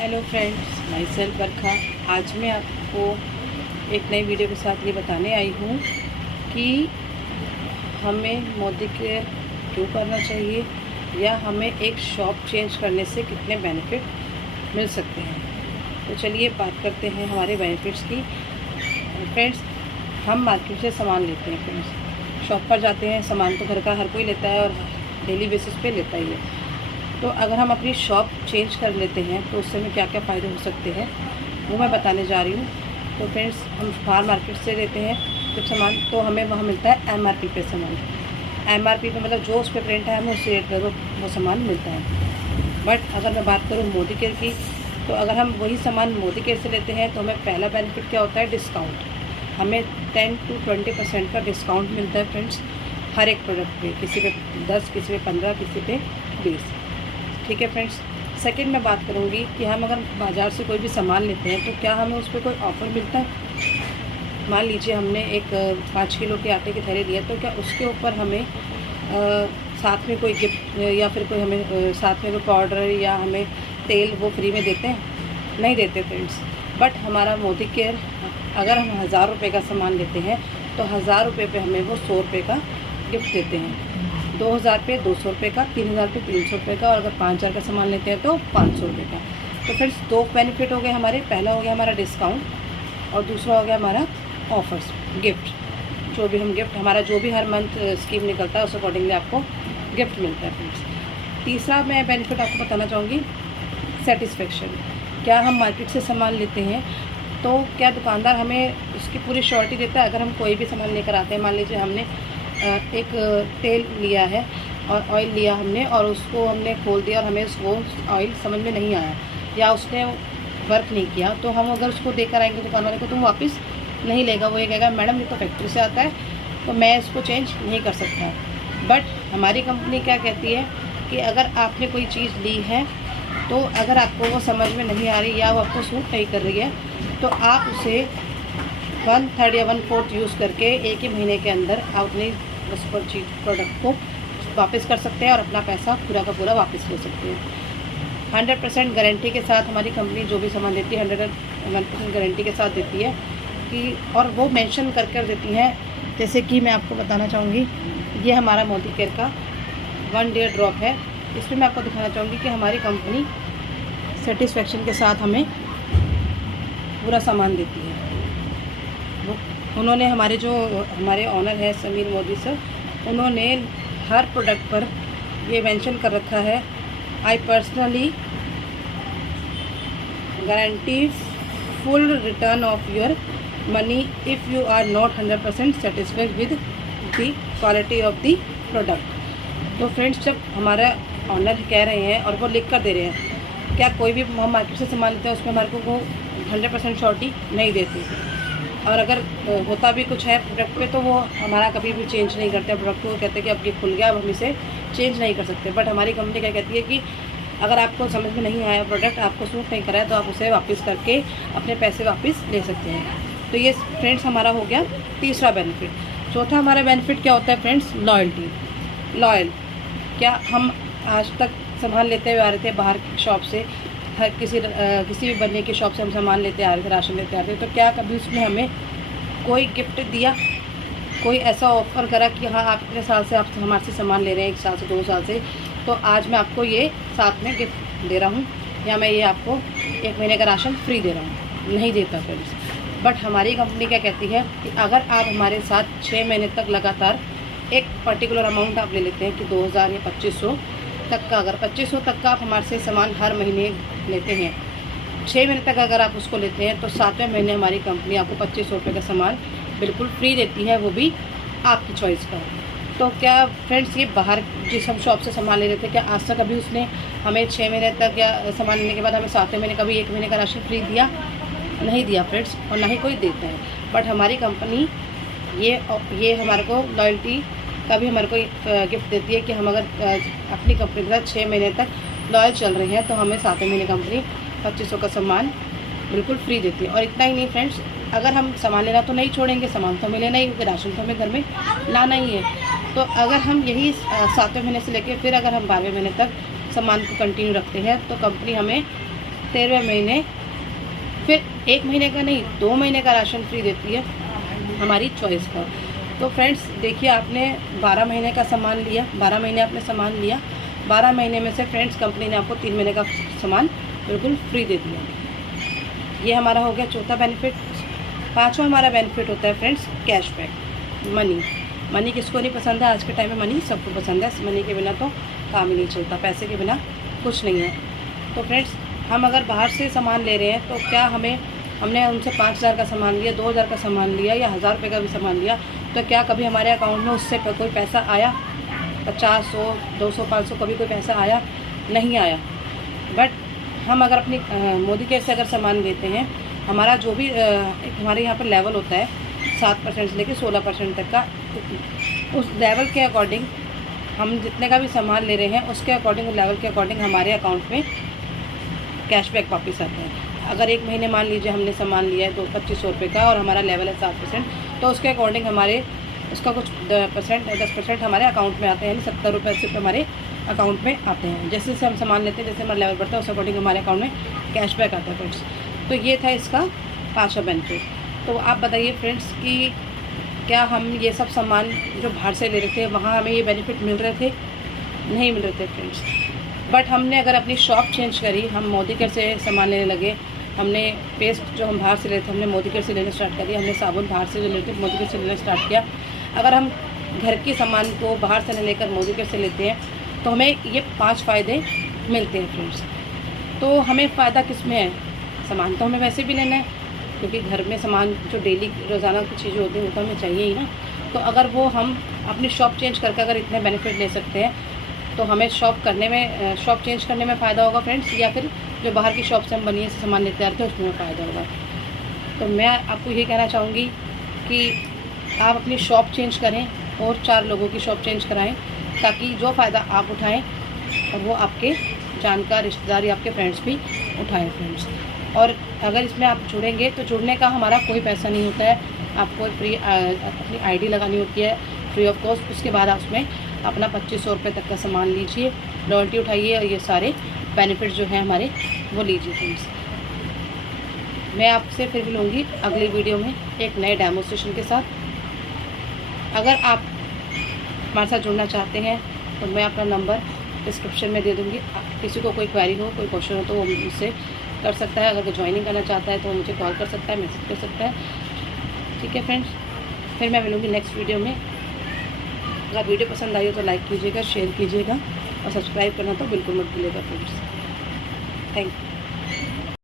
Hello friends, my self बरखा। आज मैं आपको एक नई वीडियो के साथ ये बताने आई हूँ कि हमें मोदी केयर क्यों करना चाहिए या हमें एक शॉप चेंज करने से कितने बेनिफिट मिल सकते हैं। तो चलिए बात करते हैं हमारे बेनिफिट्स की। फ्रेंड्स, हम मार्केट से सामान लेते हैं। फ्रेंड्स, शॉप पर जाते हैं, सामान तो घर का हर कोई लेता है और डेली बेसिस पे लेता ही है। तो अगर हम अपनी शॉप चेंज कर लेते हैं तो उससे हमें क्या क्या फ़ायदे हो सकते हैं वो मैं बताने जा रही हूँ। तो फ्रेंड्स, हम बाहर मार्केट से लेते हैं जब सामान तो हमें वहाँ मिलता है एमआरपी पे सामान। एमआरपी पे मतलब जो उस पर प्रिंट है हमें उस रेट पर वो सामान मिलता है। बट अगर मैं बात करूँ मोदी केयर की, तो अगर हम वही सामान मोदी केयर से लेते हैं तो हमें पहला बेनिफिट क्या होता है, डिस्काउंट। हमें 10 to 20% का डिस्काउंट मिलता है फ्रेंड्स, हर एक प्रोडक्ट पे। किसी पे 10, किसी पे 15, किसी पे 20। ठीक है फ्रेंड्स। सेकंड मैं बात करूँगी कि हम अगर बाज़ार से कोई भी सामान लेते हैं तो क्या हमें उस पर कोई ऑफ़र मिलता है। मान लीजिए हमने एक 5 किलो के आटे की थैली लिया, तो क्या उसके ऊपर हमें साथ में कोई गिफ्ट या फिर कोई हमें साथ में कोई पाउडर या हमें तेल वो फ्री में देते हैं? नहीं देते फ्रेंड्स। बट हमारा मोदी केयर, अगर हम 1000 रुपये का सामान लेते हैं तो 1000 रुपये पे हमें वो 100 रुपये का गिफ्ट देते हैं। 2000 पे 200 रुपये का, 3000 पे 300 रुपये का, और अगर 5000 का सामान लेते हैं तो 500 रुपये का। तो फ्रेंड्स, दो बेनिफिट हो गए हमारे। पहला हो गया हमारा डिस्काउंट और दूसरा हो गया हमारा ऑफर्स, गिफ्ट। जो भी हम गिफ्ट, हमारा जो भी हर मंथ स्कीम निकलता है उस अकॉर्डिंगली आपको गिफ्ट मिलता है फ्रेंड्स। तीसरा मैं बेनिफिट आपको बताना चाहूँगी, सेटिस्फेक्शन। क्या हम मार्केट से सामान लेते हैं तो क्या दुकानदार हमें उसकी पूरी श्योरिटी देता है? अगर हम कोई भी सामान लेकर आते हैं, मान लीजिए हमने एक तेल लिया है और ऑयल लिया हमने और उसको हमने खोल दिया और हमें वो ऑयल समझ में नहीं आया या उसने वर्क नहीं किया, तो हम अगर उसको देकर आएंगे दुकान वाले को तो वो वापस नहीं लेगा। वो ये कहेगा, मैडम ये तो फैक्ट्री से आता है तो मैं इसको चेंज नहीं कर सकता। बट हमारी कंपनी क्या कहती है कि अगर आपने कोई चीज़ ली है तो अगर आपको वो समझ में नहीं आ रही या वो आपको सूट नहीं कर रही है तो आप उसे 1/3 या 1/4 यूज़ करके एक ही महीने के अंदर आप अपनी उस पर चीज प्रोडक्ट को वापस कर सकते हैं और अपना पैसा पूरा का पूरा वापस ले सकते हैं। 100% गारंटी के साथ हमारी कंपनी जो भी सामान देती है 101% गारंटी के साथ देती है कि, और वो मेंशन कर कर देती हैं। जैसे कि मैं आपको बताना चाहूँगी, ये हमारा मोदी केयर का 1 डे ड्रॉप है। इसमें मैं आपको दिखाना चाहूँगी कि हमारी कंपनी सेटिस्फेक्शन के साथ हमें पूरा सामान देती है। उन्होंने हमारे ऑनर है समीर मोदी सर, उन्होंने हर प्रोडक्ट पर ये मेंशन कर रखा है, I personally guarantee full return of your money if you are not 100% satisfied with the quality of the product. तो फ्रेंड्स, जब हमारा ऑनर कह रहे हैं और वो लिख कर दे रहे हैं, क्या कोई भी हम मार्केट से सामान लेते हैं उसमें हमारे को वो 100% श्योरिटी नहीं देती, और अगर होता भी कुछ है प्रोडक्ट पे तो वो हमारा कभी भी चेंज नहीं करते प्रोडक्ट को। वो कहते हैं कि अब ये खुल गया, अब हम इसे चेंज नहीं कर सकते। बट हमारी कंपनी क्या कहती है कि अगर आपको समझ में नहीं आया प्रोडक्ट, आपको सूट नहीं करा है, तो आप उसे वापस करके अपने पैसे वापस ले सकते हैं। तो ये फ्रेंड्स हमारा हो गया तीसरा बेनिफिट। चौथा हमारा बेनिफिट क्या होता है फ्रेंड्स, लॉयल्टी। लॉयल, क्या हम आज तक सामान लेते हुए आ रहे थे बाहर की शॉप से, हर किसी भी बनने की शॉप से हम सामान लेते आ रहे थे, राशन लेते आ रहे थे, तो क्या कभी उसमें हमें कोई गिफ्ट दिया, कोई ऐसा ऑफ़र करा कि हाँ आप इतने साल से आप हमारे से सामान ले रहे हैं, 1 साल से 2 साल से, तो आज मैं आपको ये साथ में गिफ्ट दे रहा हूँ या मैं ये आपको 1 महीने का राशन फ्री दे रहा हूँ? नहीं देता फ्रेंड्स। बट हमारी कंपनी क्या कहती है कि अगर आप हमारे साथ 6 महीने तक लगातार एक पर्टिकुलर अमाउंट आप ले लेते हैं कि 2000 या 2500 तक का, अगर 2500 तक का आप हमारे से सामान हर महीने लेते हैं, 6 महीने तक अगर आप उसको लेते हैं, तो 7वें महीने हमारी कंपनी आपको 2500 रुपये का सामान बिल्कुल फ्री देती है, वो भी आपकी चॉइस का। तो क्या फ्रेंड्स, ये बाहर जिस हम शॉप से सामान ले रहे थे, क्या आज तक कभी उसने हमें 6 महीने तक या सामान लेने के बाद हमें 7वें महीने कभी 1 महीने का राशन फ्री दिया? नहीं दिया फ्रेंड्स, और ना ही कोई देता है। बट हमारी कंपनी ये हमारे को लॉयल्टी का भी हमारे को गिफ्ट देती है कि हम अगर अपनी कंपनी के साथ 6 महीने तक लॉयल चल रहे हैं तो हमें 7वें महीने कंपनी 2500 का सामान बिल्कुल फ्री देती है। और इतना ही नहीं फ्रेंड्स, अगर हम सामान लेना तो नहीं छोड़ेंगे, सामान तो हमें लेना ही, क्योंकि राशन तो हमें घर में लाना ही है। तो अगर हम यही 7वें महीने से लेकर फिर अगर हम 12वें महीने तक सामान को कंटिन्यू रखते हैं तो कंपनी हमें 13वें महीने फिर 1 महीने का नहीं 2 महीने का राशन फ्री देती है हमारी चॉइस का। तो फ्रेंड्स देखिए, आपने 12 महीने का सामान लिया, 12 महीने आपने सामान लिया, 12 महीने में से फ्रेंड्स कंपनी ने आपको 3 महीने का सामान बिल्कुल फ्री दे दिया। ये हमारा हो गया चौथा बेनिफिट। पांचवा हमारा बेनिफिट होता है फ्रेंड्स कैशबैक। मनी किसको नहीं पसंद है? आज के टाइम में मनी सबको पसंद है। मनी के बिना तो काम ही नहीं चलता, पैसे के बिना कुछ नहीं है। तो फ्रेंड्स हम अगर बाहर से सामान ले रहे हैं तो क्या हमने उनसे 5,000 का सामान लिया, 2,000 का सामान लिया या 1,000 रुपये का भी सामान लिया, तो क्या कभी हमारे अकाउंट में उससे कोई पैसा आया? 50, 100, 200, 500 कभी कोई पैसा आया? नहीं आया। बट हम अगर अपनी मोदी केयर से अगर सामान लेते हैं, हमारा जो भी हमारे यहाँ पर लेवल होता है 7% से लेकर 16% तक का, उस लेवल के अकॉर्डिंग हम जितने का भी सामान ले रहे हैं उसके अकॉर्डिंग, लेवल के अकॉर्डिंग हमारे अकाउंट में कैशबैक वापस आता है। अगर 1 महीने मान लीजिए हमने सामान लिया है तो 2500 रुपये का और हमारा लेवल है 7%, तो उसके अकॉर्डिंग हमारे उसका कुछ 10% हमारे अकाउंट में आते हैं, यानी 70 रुपये सिर्फ हमारे अकाउंट में आते हैं। जैसे जैसे हम सामान लेते हैं, जैसे हमारा लेवल बढ़ता है, उस अकॉर्डिंग हमारे अकाउंट में कैशबैक आता है फ्रेंड्स। तो ये था इसका 5वां बेनिफिट। तो आप बताइए फ्रेंड्स कि क्या हम ये सब सामान जो बाहर से ले रहे थे वहाँ हमें ये बेनिफिट मिल रहे थे? नहीं मिल रहे थे फ्रेंड्स। बट हमने अगर अपनी शॉप चेंज करी, हम मोदी केयर से सामान लेने लगे, हमने पेस्ट जो हम बाहर से लेते हमने मोदी केयर से लेना स्टार्ट कर दिया, हमने साबुन बाहर से जो लेते मोदी केयर से लेना स्टार्ट किया। अगर हम घर के सामान को बाहर से नहीं लेकर मोदी केयर से लेते हैं तो हमें ये 5 फ़ायदे मिलते हैं फ्रेंड्स। तो हमें फ़ायदा किस में है? सामान तो हमें वैसे भी लेना है, क्योंकि घर में सामान जो डेली रोज़ाना की चीज़ें होती हैं वो तो हमें चाहिए ही ना। तो अगर वो हम अपनी शॉप चेंज करके अगर इतने बेनिफिट ले सकते हैं तो हमें शॉप चेंज करने में फ़ायदा होगा फ्रेंड्स, या फिर जो बाहर की शॉप से हम बनिए से सामान लेते आते हैं उसमें फ़ायदा होगा। तो मैं आपको ये कहना चाहूँगी कि आप अपनी शॉप चेंज करें और 4 लोगों की शॉप चेंज कराएं, ताकि जो फ़ायदा आप उठाएं और वो आपके जानकार रिश्तेदार या आपके फ्रेंड्स भी उठाएं फ्रेंड्स। और अगर इसमें आप जुड़ेंगे तो जुड़ने का हमारा कोई पैसा नहीं होता है, आपको फ्री अपनी आईडी लगानी होती है फ्री ऑफ कॉस्ट। उसके बाद आप उसमें अपना 2500 रुपये तक का सामान लीजिए, लॉयल्टी उठाइए और ये सारे बेनिफिट जो हैं हमारे वो लीजिए फ्रेंड्स। मैं आपसे फिर मिलूँगी अगली वीडियो में एक नए डेमोस्ट्रेशन के साथ। अगर आप हमारे साथ जुड़ना चाहते हैं तो मैं अपना नंबर डिस्क्रिप्शन में दे दूँगी। किसी को कोई क्वेरी हो, कोई क्वेश्चन हो तो वो मुझसे कर सकता है। अगर वो ज्वाइनिंग करना चाहता है तो मुझे कॉल कर सकता है, मैसेज कर सकता है। ठीक है फ्रेंड्स, फिर मैं मिलूँगी नेक्स्ट वीडियो में। अगर वीडियो पसंद आई हो तो लाइक कीजिएगा, शेयर कीजिएगा और सब्सक्राइब करना तो बिल्कुल मत भूलिएगा फ्रेंड्स। Thank you.